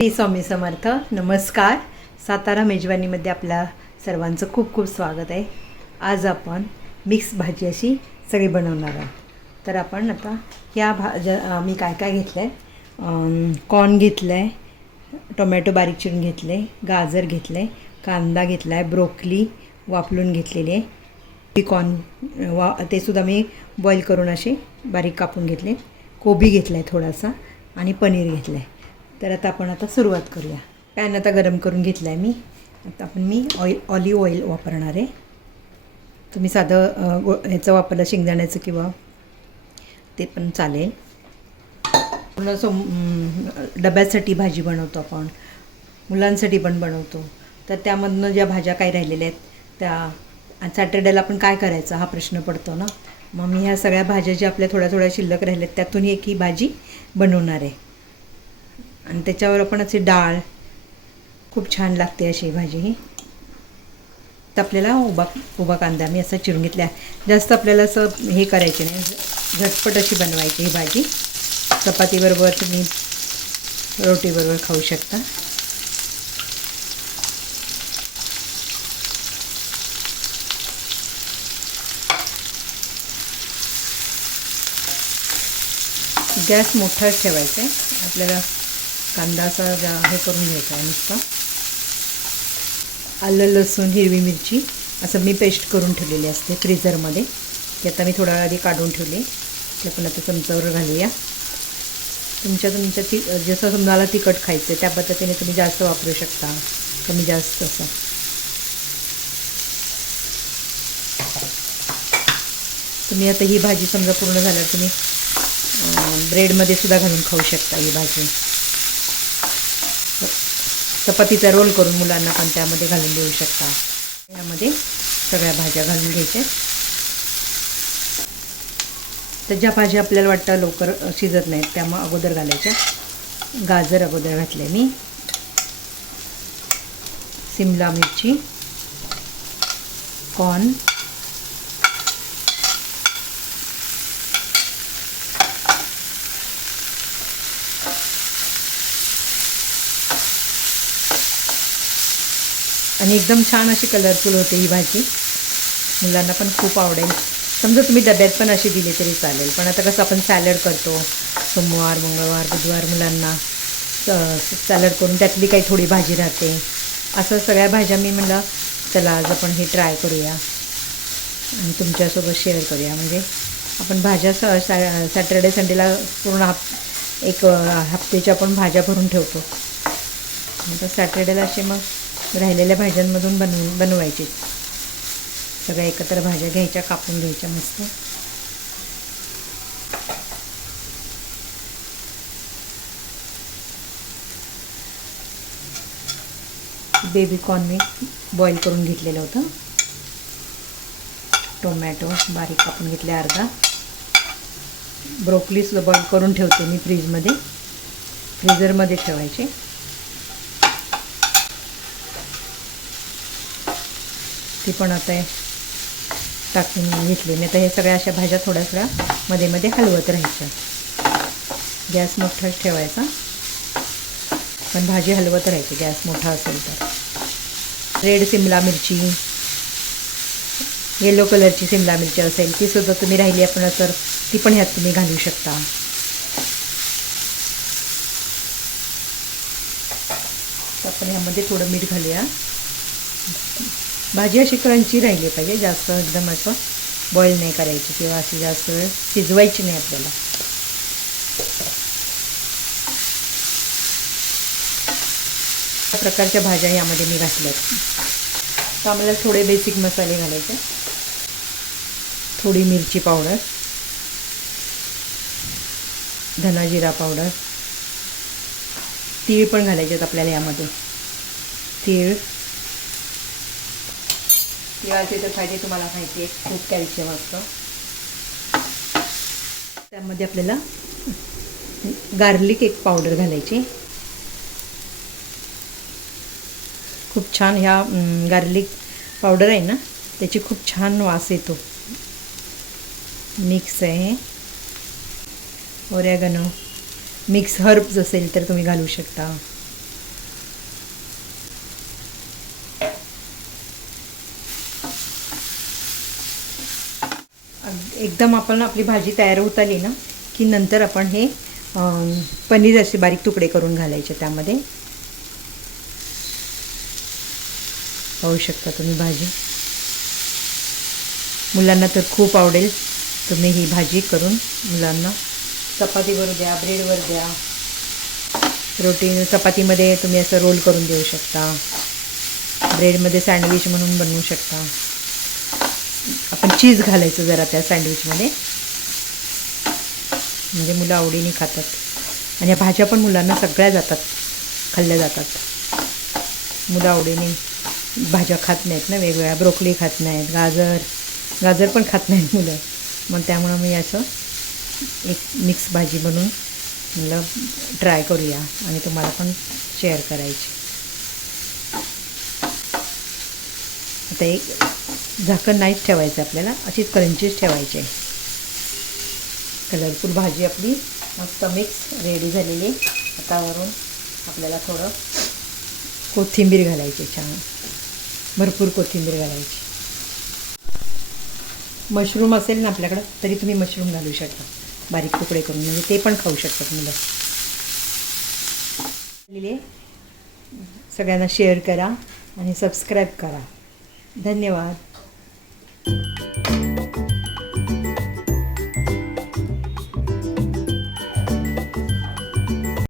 श्री स्वामी समर्थ. नमस्कार. सातारा मेजवानीमध्ये आपल्या सर्वांचं खूप खूप स्वागत आहे. आज आपण मिक्स भाजी अशी सगळी बनवणार आहोत. तर आपण आता ह्या भाज्या मी काय काय घेतलं आहे, कॉर्न घेतलं आहे, टोमॅटो बारीक चिरून घेतले, गाजर घेतलं आहे, कांदा घेतला आहे, ब्रोकली वाफलून घेतलेली आहे, कॉर्न ते सुद्धा मी बॉईल करून असे बारीक कापून घेतले, कोबी घेतला आहे थोडासा आणि पनीर घेतलं आहे. तर आता सुरुवात करूया. पॅन आता गरम करून घेतला आहे मी. आता मी ऑलिव्ह ऑइल वापरणार आहे. तुम्ही साधं ह्याचं वापरलं शेंगदाण्याचं किंवा ते पण चालेल. पूर्ण डब्यासाठी भाजी बनवतो आपण, मुलांसाठी पण बनवतो. तर त्यामधनं ज्या भाज्या काही राहिलेल्या आहेत त्या सॅटर्डेला आपण काय करायचं हा प्रश्न पडतो ना. मग मी ह्या सगळ्या भाज्या ज्या आपल्या थोड्या थोड्या शिल्लक राहिल्यात त्यातून एक ही भाजी बनवणार आहे. आणि त्याच्यावर आपण असे डाळ, खूप छान लागते अशी भाजी ही. तर आपल्याला उभा कांदा मी असा चिरून घेतला. जास्त आपल्याला असं हे करायचे नाही, झटपट अशी बनवायची ही भाजी. चपातीबरोबर तुम्ही रोटीबरोबर खाऊ शकता. गॅस मोठाच ठेवायचा आहे आपल्याला. कांदा असा हे करून घ्यायचा आहे नुसता. आलं, लसूण, हिरवी मिरची असं मी पेस्ट करून ठेवलेली असते फ्रीझरमध्ये. ते आता मी थोडा वेळ आधी काढून ठेवले. ते पण आता चमच्यावर घालूया. तुमच्या जसं तुम्हाला तिखट खायचं त्या पद्धतीने तुम्ही जास्त वापरू शकता, कमी जास्त असं. तुम्ही आता ही भाजी समजा पूर्ण झाल्यावर तुम्ही ब्रेडमध्ये सुद्धा घालून खाऊ शकता ही भाजी. चपातीचा रोल करून मुलांना पण त्यामध्ये घालून देऊ शकता. यामध्ये सगळ्या भाज्या घालून घ्यायच्या. तर ज्या भाज्या आपल्याला वाटतं लवकर शिजत नाहीत त्या मग अगोदर घालायच्या. गाजर अगोदर घातले मी, सिमला मिरची, कॉर्न, आणि एकदम छान अशी कलरफुल होते ही भाजी. मुलांना पण खूप आवडेल. समजा तुम्ही डब्यात पण अशी दिली तरी चालेल. पण आता कसं आपण सॅलड करतो सोमवार, मंगळवार, बुधवार मुलांना सॅलड करून त्यातली काही थोडी भाजी राहते. असं सगळ्या भाज्या मी म्हणलं चला आज आपण हे ट्राय करूया आणि तुमच्यासोबत शेअर करूया. म्हणजे आपण भाज्या सॅटर्डे संडेला पूर्ण एक हफ्त्याच्या आपण भाज्या भरून ठेवतो. आता सॅटर्डेला असे मग राहिलेल्या भाज्यांमधून बनवायचे. सगळ्या एकत्र भाज्या घ्यायच्या, कापून घ्यायच्या मस्त. बेबी कॉर्न मी बॉईल करून घेतलेलं होतं. टोमॅटो बारीक कापून घेतले अर्धा. ब्रोकलीसुद्धा बॉईल करून ठेवते मी फ्रीझरमध्ये ठेवायचे. ती पण आता टाकून घेतली. मी आता हे सगळ्या अशा भाज्या थोड्या थोड्या मध्ये मध्ये हलवत राहायच्या. गॅस मोठाच ठेवायचा पण भाजी हलवत राहायची गॅस मोठा असेल तर. रेड सिमला मिरची, येलो कलरची सिमला मिरची असेल ती सुद्धा तुम्ही राहिली आपण तर ती पण ह्यात तुम्ही घालू शकता. आपण ह्यामध्ये थोडं मीठ घालूया. भाजी अशी क्रंची राहिली पाहिजे, जास्त एकदम असं बॉईल नाही करायची किंवा अशी जास्त वेळ शिजवायची नाही आपल्याला. प्रकारच्या भाज्या यामध्ये मी घातल्यात. तर आम्हाला थोडे बेसिक मसाले घालायचे. थोडी मिरची पावडर, धना जिरा पावडर, तीळ पण घालायचे आपल्याला यामध्ये. तिळाचे तर फायदे तुम्हाला माहिती आहे, खूप कॅल्शियम असतं. त्यामध्ये आपल्याला गार्लिक एक पावडर घालायची. खूप छान ह्या गार्लिक पावडर आहे ना त्याची खूप छान वास येतो. मिक्स आहे. ओरेगॅनो, मिक्स हर्ब्स असेल तर तुम्ही घालू शकता. एकदम आपण आपली भाजी तयार होत आली ना की नंतर आपण हे पनीर असे बारीक तुकडे करून घालायचे त्यामध्ये. पाहू शकता तुम्ही भाजी. मुलांना तर खूप आवडेल. तुम्ही ही भाजी करून मुलांना चपातीवर द्या, ब्रेडवर द्या, रोटी चपातीमध्ये तुम्ही असं रोल करून देऊ शकता, ब्रेडमध्ये सँडविच म्हणून बनवू शकता. आपण चीज घालायचं जरा त्या सँडविचमध्ये, म्हणजे मुलं आवडीने खातात. आणि या भाज्या पण मुलांना सगळ्या जातात, खाल्ल्या जातात. मुलं आवडीने भाज्या खात नाहीत ना वेगवेगळ्या. ब्रोकली खात नाहीत, गाजर पण खात नाहीत मुलं. मग त्यामुळं मी असं एक मिक्स भाजी बनवून म्हणलं ट्राय करूया आणि तुम्हाला पण शेअर करायची. आता एक झाकण नाहीच ठेवायचं आपल्याला, अशीच क्रंचीच ठेवायची आहे. कलरफुल भाजी आपली मस्त मिक्स रेडी झालेली आहे. आता वरून आपल्याला थोडं कोथिंबीर घालायची, छान भरपूर कोथिंबीर घालायची. मशरूम असेल ना आपल्याकडं तरी तुम्ही मशरूम घालू शकता बारीक तुकडे करून, म्हणजे ते पण खाऊ शकतात मुलं. सगळ्यांना शेअर करा आणि सबस्क्राईब करा. धन्यवाद.